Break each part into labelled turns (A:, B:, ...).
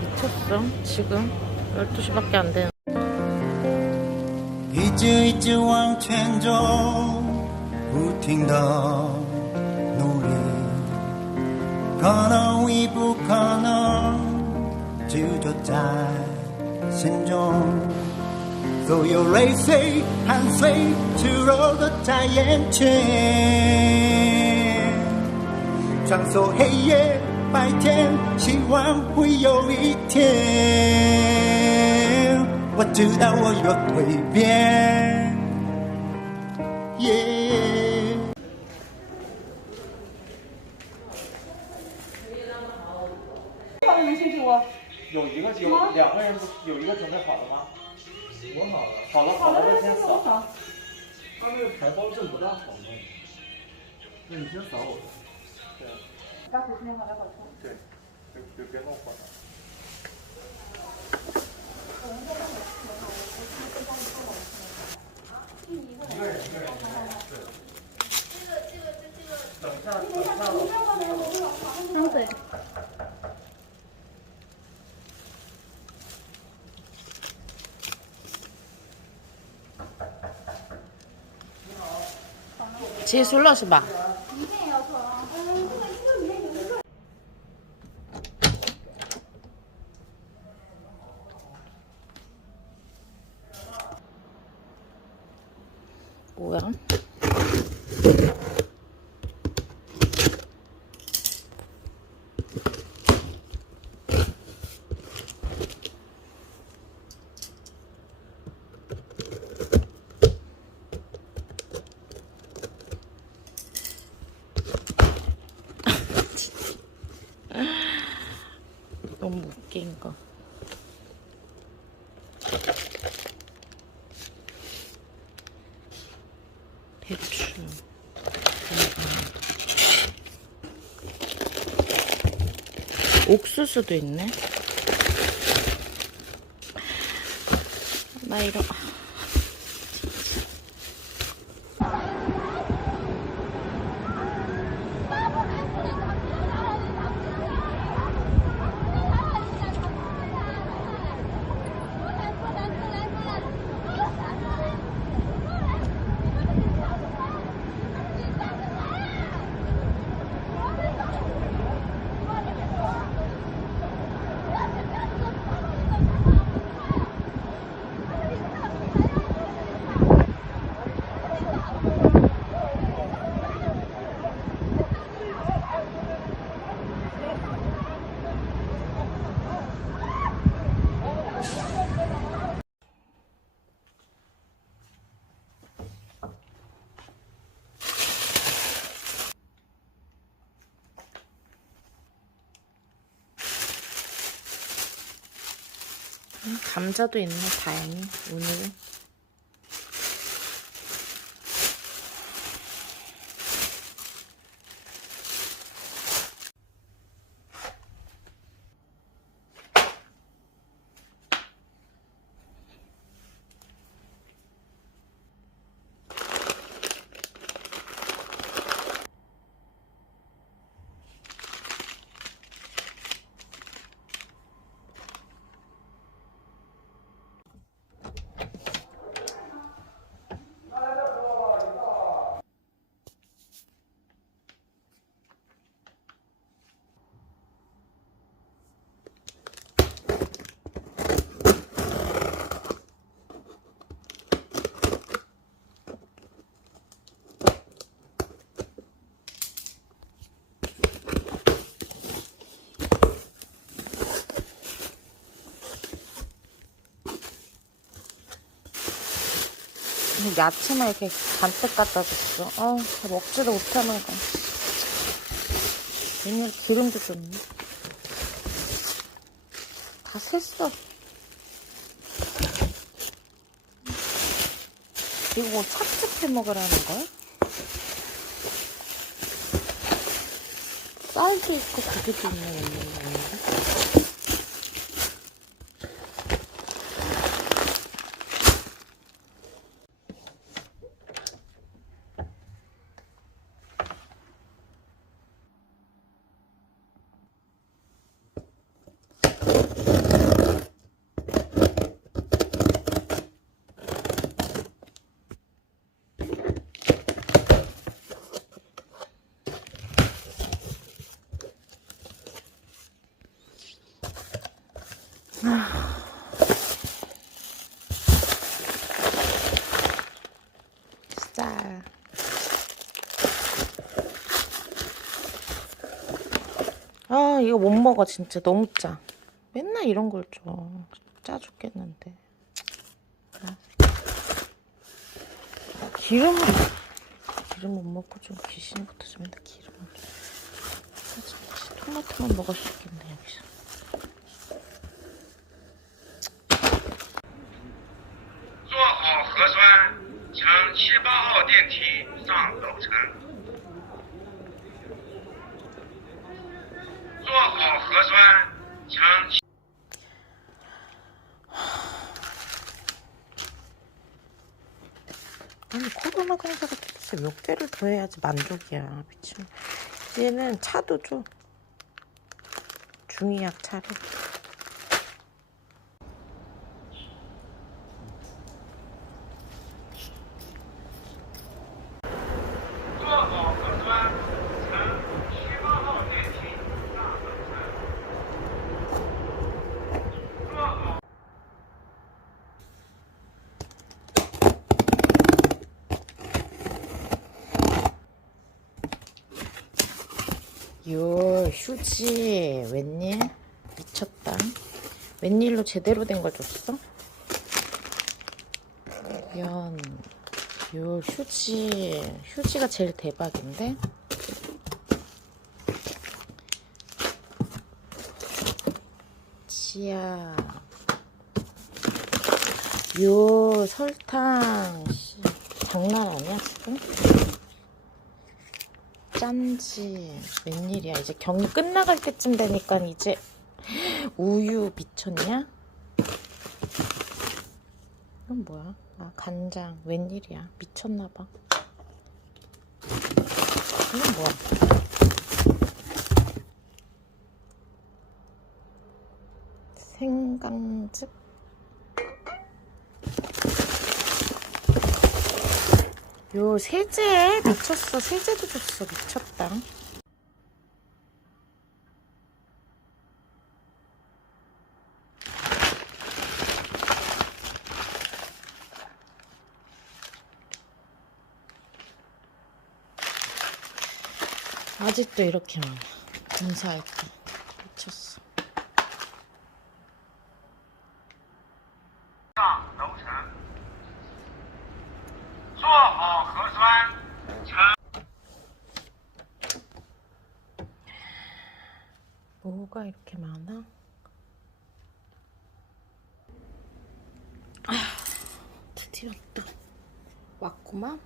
A: 미쳤어? 지금? 12시밖에 안 되는
B: 이제 이제 왕창조 우팅다 노래. 가나 위부 가나 주조자. 心中所有泪水，汗水就揉得在眼前。穿梭黑夜白天，希望会有一天。我知道我有会变。耶。
C: 你把你的微信给我。
D: 有一个有两个人不有一个准备好了吗？
E: 我好了，
D: 好了
C: 好了，
D: 先扫。
E: 他那个台胞证不大好弄。那你先扫我的。
C: 把手机好来保存。
D: 对，别别别弄混了。一个人一个人，
A: 结束了是吧？ 웃긴 거. 배추. 옥수수도 있네. 나 이런. 감자도 있네, 다행히, 오늘은. 야채만 이렇게 잔뜩 갖다 줬어. 아, 다 먹지도 못하는 거. 웬일 기름도 줬네. 다 샜어. 이거 뭐 찹찹해 먹으라는 거야? 쌀도 있고 고기도 있네, 웬일인데. 쌀. 아, 이거 못 먹어, 진짜. 너무 짜. 맨날 이런 걸 줘. 짜 죽겠는데. 아. 기름을, 기름 못 먹고 좀 귀신이 붙어서 맨날 기름을. 아, 참, 토마토만 먹을 수 있겠네, 여기서. 아니 코로나 검사가 도대체 몇 개를 더 해야지 만족이야. 미친. 얘는 차도 줘 중이약 차를 요 휴지. 웬일? 미쳤다. 웬일로 제대로 된 걸 줬어? 연, 요 휴지. 휴지가 제일 대박인데? 치아 요 설탕. 씨, 장난 아니야 지금? 짠지 웬일이야 이제 경이 끝나갈 때쯤 되니까 이제 우유 미쳤냐? 이건 뭐야? 아 간장 웬일이야 미쳤나봐 이건 뭐야? 생강즙 요 세제 미쳤어. 세제도 줬어. 미쳤다. 아직도 이렇게 많아 검사할 때 미쳤어 뭐가 이렇게 많아? 아, 드디어 또 왔구만.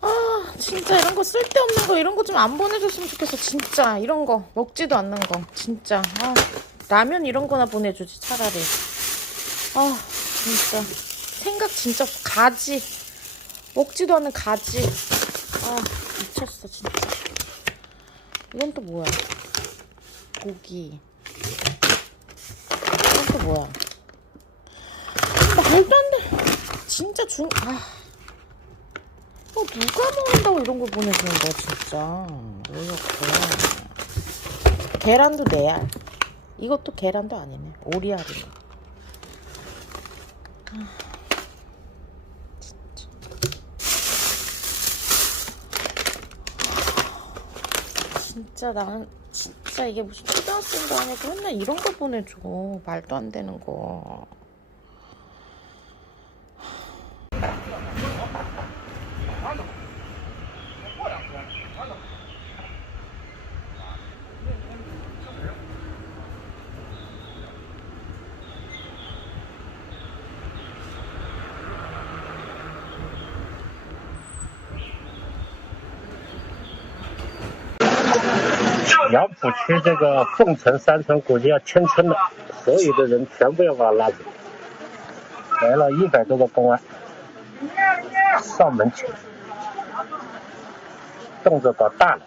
A: 아 진짜 이런 거 쓸데없는 거 이런 거 좀 안 보내줬으면 좋겠어. 진짜 이런 거 먹지도 않는 거. 진짜. 아 라면 이런 거나 보내주지 차라리. 아 진짜. 생각 진짜 가지. 먹지도 않는 가지. 아 미쳤어 진짜. 이건 또 뭐야? 고기. 이건 또 뭐야? 말도 안 돼. 진짜 중 아 어, 누가 먹는다고 이런 걸 보내주는 거야, 진짜. 왜 이렇게. 계란도 네 알. 이것도 계란도 아니네. 오리알이네. 아, 진짜. 진짜 나는 진짜 이게 무슨 초등학생도 아니고 맨날 이런 걸 보내줘. 말도 안 되는 거.
F: 杨浦区这个凤城三村估计要迁村了，所有的人全部要把他拉走。来了一百多个公安上门去。动作搞大了。